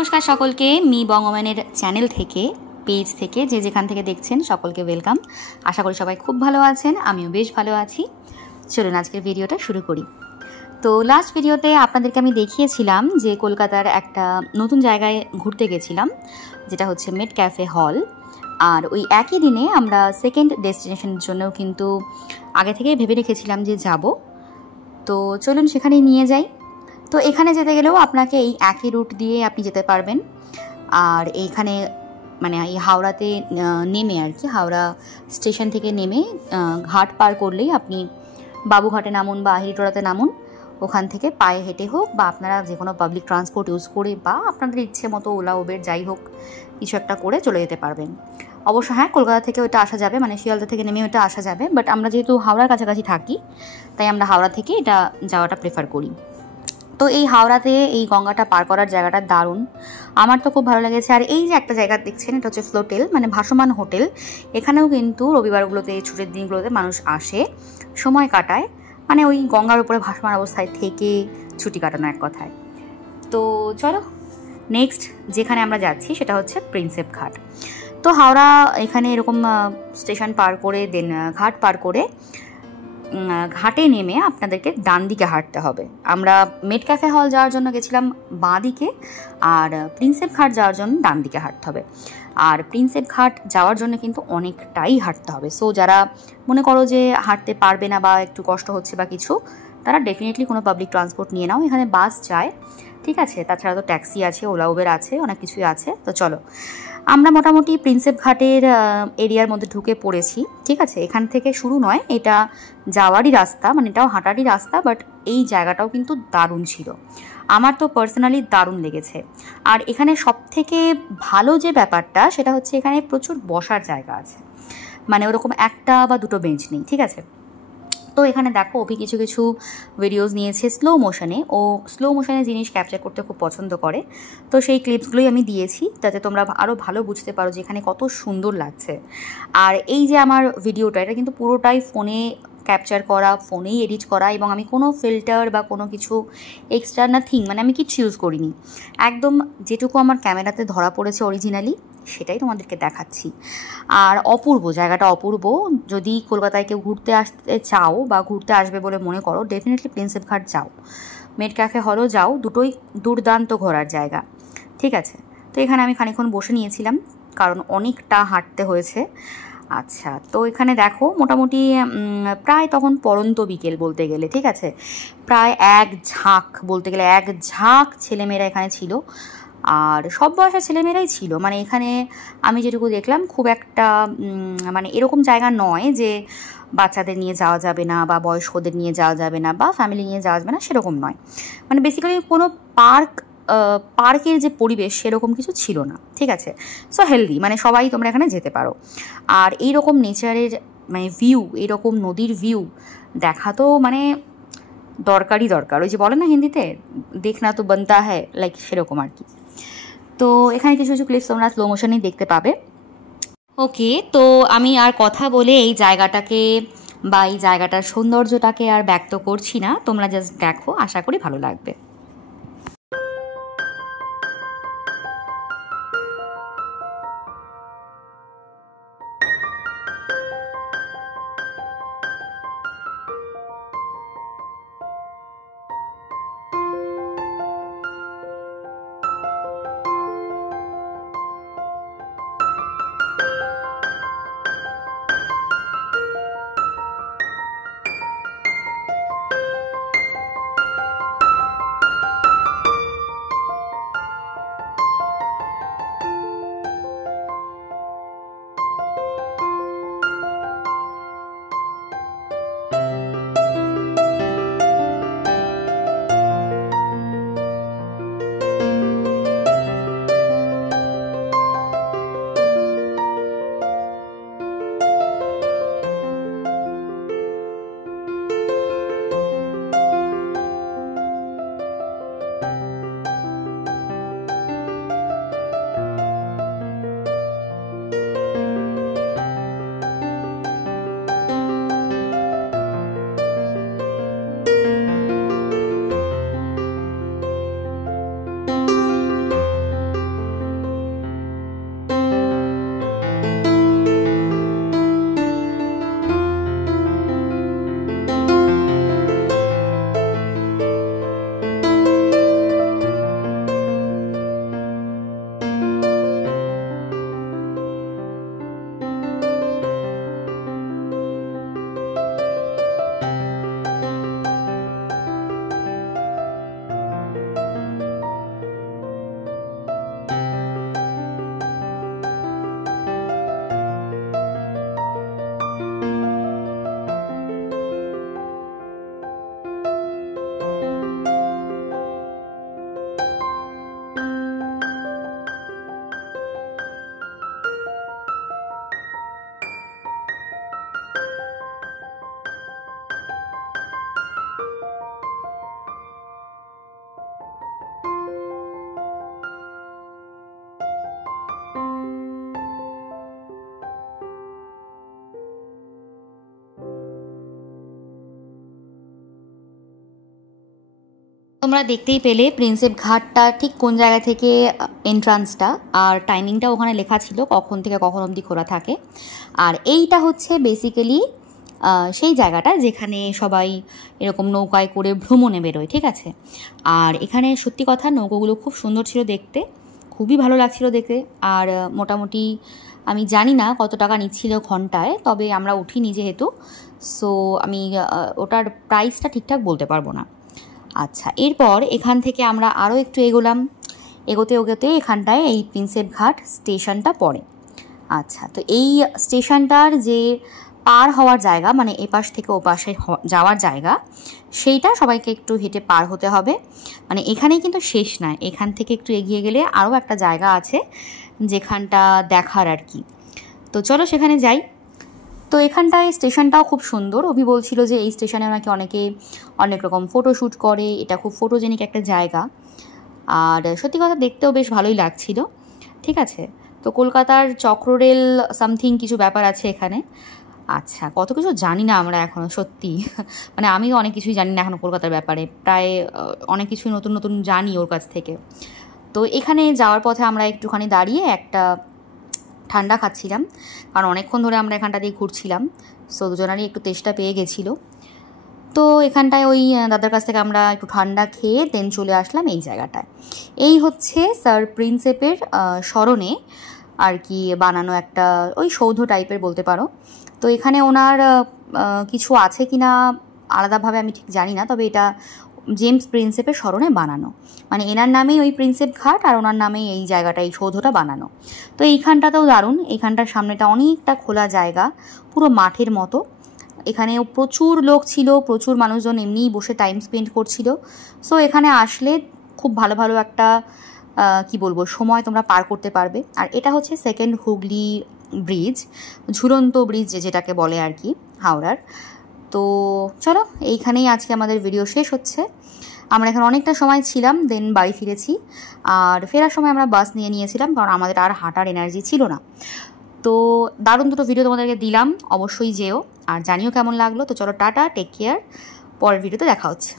নমস্কার সকলকে, me বঙ্গমানের channel থেকে পেজ থেকে যে যেখান থেকে দেখছেন সকলকে ওয়েলকাম। আশা করি সবাই খুব ভালো আছেন, আমিও বেশ ভালো আছি। চলুন আজকের ভিডিওটা শুরু করি। তো লাস্ট ভিডিওতে আপনাদেরকে আমি দেখিয়েছিলাম যে কলকাতার একটা নতুন জায়গায় ঘুরতে গেছিলাম, যেটা হচ্ছে মেট ক্যাফে হল। আর ওই একই দিনে আমরা সেকেন্ড ডেস্টিনেশনের জন্যও কিন্তু আগে থেকেই ভেবে রেখেছিলাম যে যাব। তো চলুন সেখানেই নিয়ে যাই। তো এখানে যেতে গেলেও আপনাকে এই একই রুট দিয়ে আপনি যেতে পারবেন। আর এইখানে মানে এই হাওড়াতে নেমে আর কি, হাওড়া স্টেশন থেকে নেমে ঘাট পার করলেই আপনি বাবুঘাটে নামুন বা আহিরিটোলাতে নামুন। ওখান থেকে পায়ে হেঁটে হোক বা আপনারা যে কোনো পাবলিক ট্রান্সপোর্ট ইউজ করে বা আপনাদের ইচ্ছে মতো ওলা উবের যাই হোক কিছু একটা করে চলে যেতে পারবেন। অবশ্য হ্যাঁ, কলকাতা থেকে ওইটা আসা যাবে, মানে শিয়ালদা থেকে নেমে ওইটা আসা যাবে, বাট আমরা যেহেতু হাওড়ার কাছাকাছি থাকি তাই আমরা হাওড়া থেকে এটা যাওয়াটা প্রেফার করি। তো এই হাওড়াতে এই গঙ্গাটা পার করার জায়গাটা দারুণ, আমার তো খুব ভালো লেগেছে। আর এই যে একটা জায়গা দেখছেন, এটা হচ্ছে ফ্লোটেল, মানে ভাসমান হোটেল। এখানেও কিন্তু রবিবারগুলোতে, ছুটির দিনগুলোতে মানুষ আসে, সময় কাটায়, মানে ওই গঙ্গার উপরে ভাসমান অবস্থায় থেকে ছুটি কাটানো এক কথায়। তো চলো নেক্সট যেখানে আমরা যাচ্ছি সেটা হচ্ছে প্রিন্সেপ ঘাট। তো হাওড়া এখানে এরকম স্টেশন পার করে দেন ঘাট পার করে ঘাটে নেমে আপনাদেরকে ডান দিকে হাঁটতে হবে। আমরা মেট ক্যাফে হল যাওয়ার জন্য গেছিলাম বাঁ দিকে, আর প্রিন্সেপ ঘাট যাওয়ার জন্য ডান দিকে হাঁটতে হবে। আর প্রিন্সেপ ঘাট যাওয়ার জন্য কিন্তু অনেকটাই হাঁটতে হবে। সো যারা মনে করো যে হাঁটতে পারবে না বা একটু কষ্ট হচ্ছে বা কিছু, তারা ডেফিনেটলি কোনো পাবলিক ট্রান্সপোর্ট নিয়ে নাও। এখানে বাস যায়, ঠিক আছে, তাছাড়া তো ট্যাক্সি আছে, ওলা উবের আছে, অনেক কিছুই আছে। তো চলো, আমরা মোটামুটি প্রিন্সেপ ঘাটের এরিয়ার মধ্যে ঢুকে পড়েছি, ঠিক আছে। এখান থেকে শুরু নয়, এটা যাওয়ারই রাস্তা, মানে এটাও হাঁটারই রাস্তা, বাট এই জায়গাটাও কিন্তু দারুণ ছিল, আমার তো পার্সোনালি দারুণ লেগেছে। আর এখানে সবথেকে ভালো যে ব্যাপারটা সেটা হচ্ছে এখানে প্রচুর বসার জায়গা আছে, মানে ওরকম একটা বা দুটো বেঞ্চ নেই, ঠিক আছে। তো এখানে দেখো অভি কিছু কিছু ভিডিওস নিয়েছে স্লো মোশনে, ও স্লো মোশনে জিনিস ক্যাপচার করতে খুব পছন্দ করে। তো সেই ক্লিপসগুলোই আমি দিয়েছি যাতে তোমরা আরও ভালো বুঝতে পারো যে এখানে কত সুন্দর লাগছে। আর এই যে আমার ভিডিওটা, এটা কিন্তু পুরোটাই ফোনে ক্যাপচার করা, ফোনেই এডিট করা, এবং আমি কোনো ফিল্টার বা কোনো কিছু এক্সট্রা নাথিং, মানে আমি কিচ্ছু ইউজ করিনি। একদম যেটুকু আমার ক্যামেরাতে ধরা পড়েছে অরিজিনালি সেটাই তোমাদেরকে দেখাচ্ছি। আর অপূর্ব, জায়গাটা অপূর্ব। যদি কলকাতায় কেউ ঘুরতে আসতে চাও বা ঘুরতে আসবে বলে মনে করো, ডেফিনেটলি প্রিন্সেপ ঘাট যাও, মেট ক্যাফে হলও যাও, দুটোই দুর্দান্ত ঘোরার জায়গা, ঠিক আছে। তো এখানে আমি খানিকক্ষণ বসে নিয়েছিলাম কারণ অনেকটা হাঁটতে হয়েছে। আচ্ছা, তো এখানে দেখো মোটামুটি প্রায় তখন পড়ন্ত বিকেল বলতে গেলে, ঠিক আছে, প্রায় এক ঝাঁক, বলতে গেলে এক ঝাঁক ছেলেমেয়েরা এখানে ছিল। আর সব বয়সের ছেলেমেয়েরাই ছিল, মানে এখানে আমি যেটুকু দেখলাম খুব একটা মানে এরকম জায়গা নয় যে বাচ্চাদের নিয়ে যাওয়া যাবে না বা বয়স্কদের নিয়ে যাওয়া যাবে না বা ফ্যামিলি নিয়ে যাওয়া যাবে না, সেরকম নয়। মানে বেসিক্যালি কোনো পার্কের যে পরিবেশ সেরকম কিছু ছিল না, ঠিক আছে। সো হেলদি, মানে সবাই তোমরা এখানে যেতে পারো। আর এইরকম নেচারের মানে ভিউ, এইরকম নদীর ভিউ দেখা তো মানে দরকারই দরকার। ওই যে বলে না হিন্দিতে, দেখনা তো বানতা হ্যায়, লাইক সেরকম আর কি। তো এখানে কিছু কিছু ক্লিপস তোমরা স্লো মোশনেই দেখতে পাবে। ওকে, তো আমি আর কথা বলে এই জায়গাটাকে বা এই জায়গাটার সৌন্দর্যটাকে আর ব্যক্ত করছি না, তোমরা জাস্ট দেখো, আশা করি ভালো লাগবে। তোমরা দেখতেই পেলে প্রিন্সেপ ঘাটটা ঠিক কোন জায়গা থেকে এন্ট্রান্সটা, আর টাইমিংটা ওখানে লেখা ছিল কখন থেকে কখন অবধি খোলা থাকে। আর এইটা হচ্ছে বেসিক্যালি সেই জায়গাটা যেখানে সবাই এরকম নৌকায় করে ভ্রমণে বেরোয়, ঠিক আছে। আর এখানে সত্যি কথা নৌকোগুলো খুব সুন্দর ছিল দেখতে, খুবই ভালো লাগছিল দেখতে। আর মোটামুটি আমি জানি না কত টাকা নিচ্ছিল ঘন্টায়, তবে আমরা উঠিনি যেহেতু, সো আমি ওটার প্রাইসটা ঠিকঠাক বলতে পারবো না। আচ্ছা, এরপর এখান থেকে আমরা আরও একটু এগোলাম, এগোতে এখানটায় এই প্রিন্সেপ ঘাট স্টেশনটা পড়ে। আচ্ছা, তো এই স্টেশনটার যে পার হওয়ার জায়গা, মানে এপাশ থেকে ওপাশে যাওয়ার জায়গা, সেইটা সবাইকে একটু হেঁটে পার হতে হবে। মানে এখানেই কিন্তু শেষ নয়, এখান থেকে একটু এগিয়ে গেলে আরও একটা জায়গা আছে যেখানটা দেখার আর কি। তো চলো সেখানে যাই। তো এখানটায় স্টেশনটাও খুব সুন্দর। অভি বলছিল যে এই স্টেশনে নাকি অনেকে অনেক রকম ফটোশ্যুট করে, এটা খুব ফটোজেনিক একটা জায়গা। আর সত্যি কথা দেখতেও বেশ ভালোই লাগছিল, ঠিক আছে। তো কলকাতার চক্ররেল সামথিং কিছু ব্যাপার আছে এখানে। আচ্ছা, কত কিছু জানি না আমরা এখনও, সত্যি মানে আমিও অনেক কিছুই জানি না এখনও কলকাতার ব্যাপারে, প্রায় অনেক কিছুই নতুন নতুন জানি ওর কাছ থেকে। তো এখানে যাওয়ার পথে আমরা একটুখানি দাঁড়িয়ে একটা ঠান্ডা খাচ্ছিলাম, কারণ অনেকক্ষণ ধরে আমরা এখানটা দিয়ে ঘুরছিলাম, সো দুজনারই একটু তেষ্টা পেয়ে গেছিলো। তো এখানটায় ওই দাদার কাছ থেকে আমরা একটু ঠান্ডা খেয়ে দেন চলে আসলাম এই জায়গাটায়। এই হচ্ছে স্যার প্রিন্সেপের স্মরণে আর কি বানানো একটা ওই সৌধ টাইপের বলতে পারো। তো এখানে ওনার কিছু আছে কি না আলাদাভাবে আমি ঠিক জানি না, তবে এটা জেমস প্রিন্সেপের স্মরণে বানানো, মানে এনার নামেই ওই প্রিন্সেপ ঘাট আর ওনার নামেই এই জায়গাটা, এই সৌধটা বানানো। তো এইখানটাতেও দারুণ, এইখানটার সামনেটা অনেকটা খোলা জায়গা, পুরো মাঠের মতো। এখানে প্রচুর লোক ছিল, প্রচুর মানুষজন এমনিই বসে টাইম স্পেন্ড করছিল। সো এখানে আসলে খুব ভালো ভালো একটা কি বলবো সময় তোমরা পার করতে পারবে। আর এটা হচ্ছে সেকেন্ড হুগলি ব্রিজ, ঝুলন্ত ব্রিজ যেটাকে বলে আর কি হাওড়ার। তো চলো এইখানেই আজকে আমাদের ভিডিও শেষ হচ্ছে। আমরা এখানে অনেকটা সময় ছিলাম, দেন বাড়ি ফিরেছি। আর ফেরার সময় আমরা বাস নিয়েছিলাম, কারণ আমাদের আর হাঁটার এনার্জি ছিল না। তো দারুণ দুটো ভিডিও তোমাদেরকে দিলাম, অবশ্যই যেও আর জানিও কেমন লাগলো। তো চলো টাটা, টেক কেয়ার, পরের ভিডিওতে দেখা হচ্ছে।